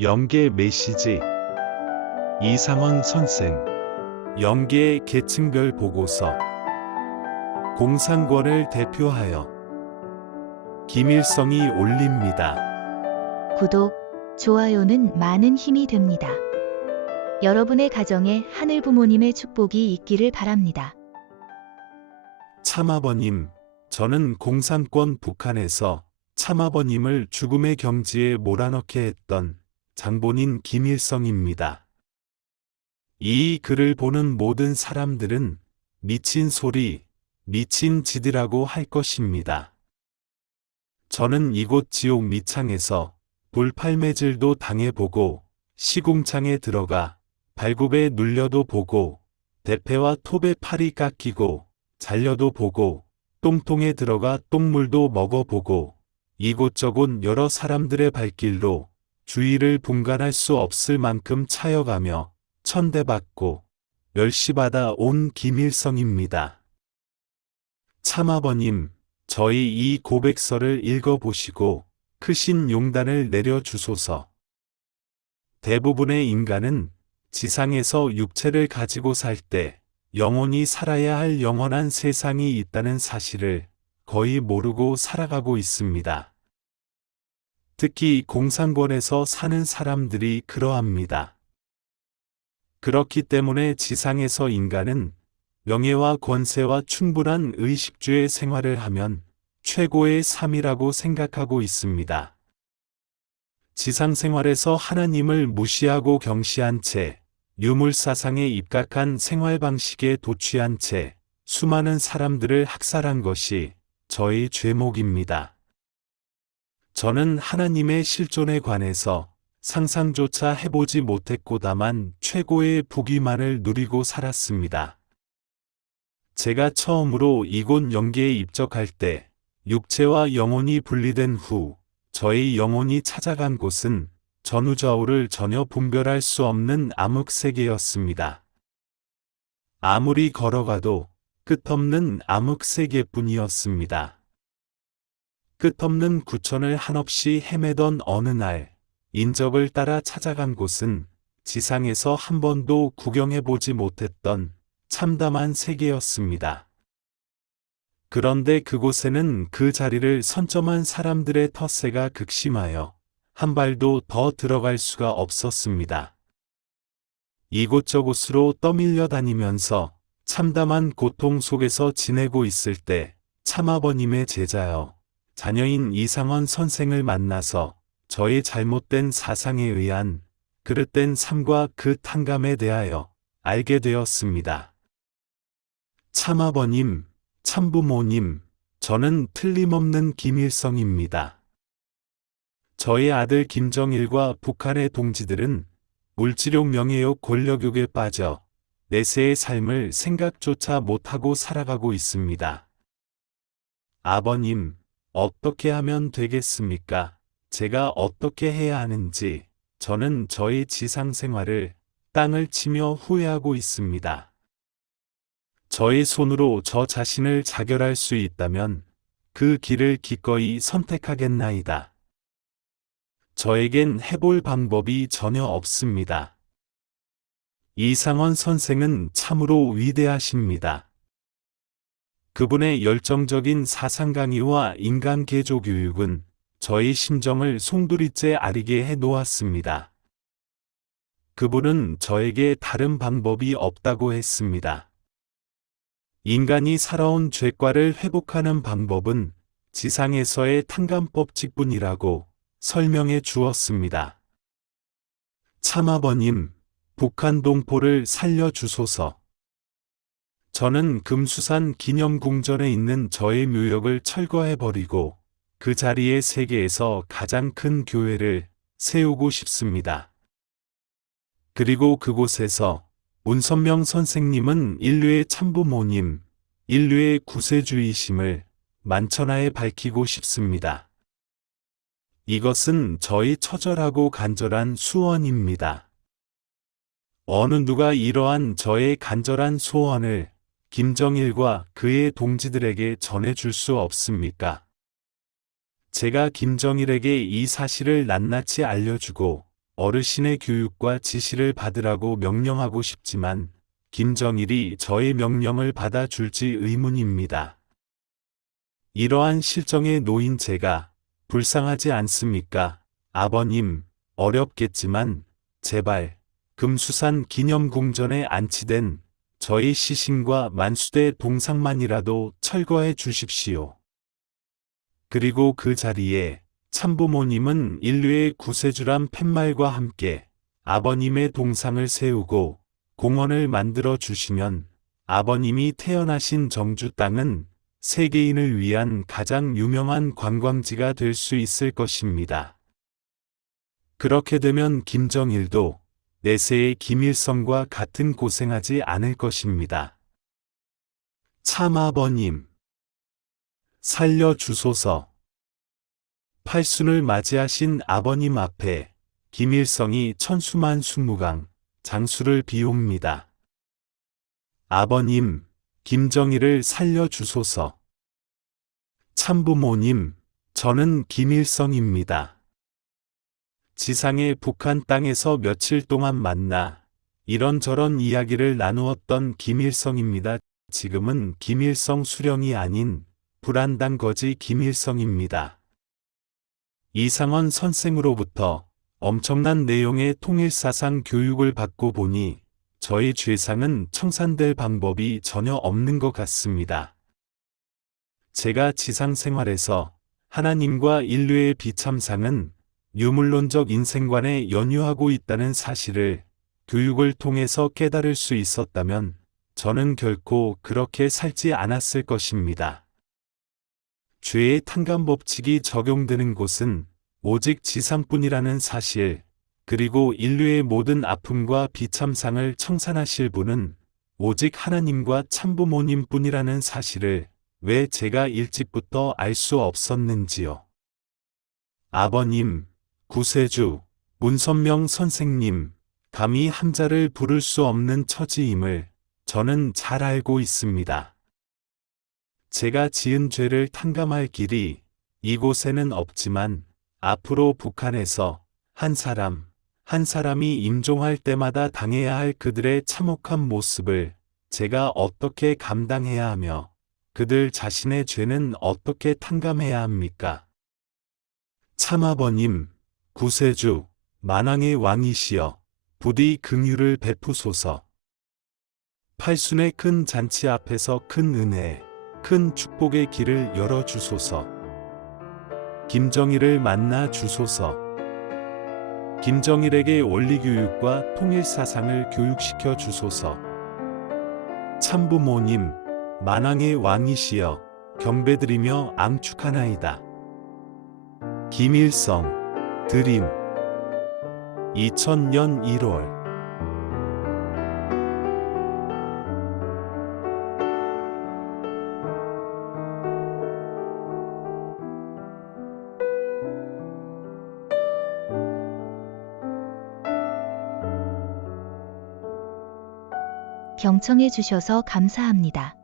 영계 메시지 이상원 선생 영계의 계층별 보고서 공상권을 대표하여 김일성이 올립니다. 구독, 좋아요는 많은 힘이 됩니다. 여러분의 가정에 하늘 부모님의 축복이 있기를 바랍니다. 참아버님, 저는 공산권 북한에서 참아버님을 죽음의 경지에 몰아넣게 했던 장본인 김일성입니다. 이 글을 보는 모든 사람들은 미친 소리, 미친 짓이라고 할 것입니다. 저는 이곳 지옥 밑창에서 불팔매질도 당해보고 시궁창에 들어가 발굽에 눌려도 보고 대패와 톱에 팔이 깎이고 잘려도 보고 똥통에 들어가 똥물도 먹어보고 이곳저곳 여러 사람들의 발길로 주위를 분간할 수 없을 만큼 차여가며 천대받고 멸시받아 온 김일성입니다. 참아버님, 저희 이 고백서를 읽어보시고 크신 용단을 내려주소서. 대부분의 인간은 지상에서 육체를 가지고 살 때 영원히 살아야 할 영원한 세상이 있다는 사실을 거의 모르고 살아가고 있습니다. 특히 공산권에서 사는 사람들이 그러합니다. 그렇기 때문에 지상에서 인간은 명예와 권세와 충분한 의식주의 생활을 하면 최고의 삶이라고 생각하고 있습니다. 지상생활에서 하나님을 무시하고 경시한 채 유물사상에 입각한 생활 방식에 도취한 채 수많은 사람들을 학살한 것이 저의 죄목입니다. 저는 하나님의 실존에 관해서 상상조차 해보지 못했고 다만 최고의 부귀만을 누리고 살았습니다. 제가 처음으로 이곳 영계에 입적할 때 육체와 영혼이 분리된 후 저의 영혼이 찾아간 곳은 전우좌우를 전혀 분별할 수 없는 암흑세계였습니다. 아무리 걸어가도 끝없는 암흑세계뿐이었습니다. 끝없는 구천을 한없이 헤매던 어느 날 인적을 따라 찾아간 곳은 지상에서 한 번도 구경해보지 못했던 참담한 세계였습니다. 그런데 그곳에는 그 자리를 선점한 사람들의 텃세가 극심하여 한 발도 더 들어갈 수가 없었습니다. 이곳저곳으로 떠밀려 다니면서 참담한 고통 속에서 지내고 있을 때 참아버님의 제자여 자녀인 이상원 선생을 만나서 저의 잘못된 사상에 의한 그릇된 삶과 그 탕감에 대하여 알게 되었습니다. 참아버님, 참부모님, 저는 틀림없는 김일성입니다. 저의 아들 김정일과 북한의 동지들은 물질욕, 명예욕, 권력욕에 빠져 내세의 삶을 생각조차 못하고 살아가고 있습니다. 아버님, 어떻게 하면 되겠습니까? 제가 어떻게 해야 하는지 저는 저의 지상생활을 땅을 치며 후회하고 있습니다. 저의 손으로 저 자신을 자결할 수 있다면 그 길을 기꺼이 선택하겠나이다. 저에겐 해볼 방법이 전혀 없습니다. 이상원 선생은 참으로 위대하십니다. 그분의 열정적인 사상 강의와 인간 개조 교육은 저의 심정을 송두리째 아리게 해 놓았습니다. 그분은 저에게 다른 방법이 없다고 했습니다. 인간이 살아온 죄과를 회복하는 방법은 지상에서의 탕감법칙뿐이라고 설명해 주었습니다. 참아버님, 북한 동포를 살려주소서. 저는 금수산 기념궁전에 있는 저의 묘역을 철거해버리고 그 자리에 세계에서 가장 큰 교회를 세우고 싶습니다. 그리고 그곳에서 문선명 선생님은 인류의 참부모님, 인류의 구세주이심을 만천하에 밝히고 싶습니다. 이것은 저의 처절하고 간절한 소원입니다. 어느 누가 이러한 저의 간절한 소원을 김정일과 그의 동지들에게 전해줄 수 없습니까? 제가 김정일에게 이 사실을 낱낱이 알려주고 어르신의 교육과 지시를 받으라고 명령하고 싶지만 김정일이 저의 명령을 받아줄지 의문입니다. 이러한 실정에 놓인 제가 불쌍하지 않습니까? 아버님, 어렵겠지만 제발 금수산 기념궁전에 안치된 저희 시신과 만수대 동상만이라도 철거해 주십시오. 그리고 그 자리에 참부모님은 인류의 구세주란 팻말과 함께 아버님의 동상을 세우고 공원을 만들어 주시면 아버님이 태어나신 정주 땅은 세계인을 위한 가장 유명한 관광지가 될 수 있을 것입니다. 그렇게 되면 김정일도 내세의 김일성과 같은 고생하지 않을 것입니다. 참 아버님, 살려주소서. 팔순을 맞이하신 아버님 앞에 김일성이 천수만수무강 장수를 비옵니다. 아버님, 김정일을 살려주소서. 참부모님, 저는 김일성입니다. 지상의 북한 땅에서 며칠 동안 만나 이런저런 이야기를 나누었던 김일성입니다. 지금은 김일성 수령이 아닌 불안당 거지 김일성입니다. 이상원 선생으로부터 엄청난 내용의 통일사상 교육을 받고 보니 저희 죄상은 청산될 방법이 전혀 없는 것 같습니다. 제가 지상생활에서 하나님과 인류의 비참상은 유물론적 인생관에 연유하고 있다는 사실을 교육을 통해서 깨달을 수 있었다면 저는 결코 그렇게 살지 않았을 것입니다. 죄의 탕감법칙이 적용되는 곳은 오직 지상뿐이라는 사실, 그리고 인류의 모든 아픔과 비참상을 청산하실 분은 오직 하나님과 참부모님뿐이라는 사실을 왜 제가 일찍부터 알 수 없었는지요. 아버님, 구세주, 문선명 선생님, 감히 한자를 부를 수 없는 처지임을 저는 잘 알고 있습니다. 제가 지은 죄를 탕감할 길이 이곳에는 없지만 앞으로 북한에서 한 사람이 임종할 때마다 당해야 할 그들의 참혹한 모습을 제가 어떻게 감당해야 하며 그들 자신의 죄는 어떻게 탕감해야 합니까? 참아버님, 구세주, 만왕의 왕이시여, 부디 긍휼을 베푸소서. 팔순의 큰 잔치 앞에서 큰 은혜, 큰 축복의 길을 열어주소서. 김정일을 만나 주소서. 김정일에게 원리교육과 통일사상을 교육시켜 주소서. 참부모님, 만왕의 왕이시여, 경배드리며 앙축하나이다. 김일성, 드림. 2000년 1월. 경청해 주셔서 감사합니다.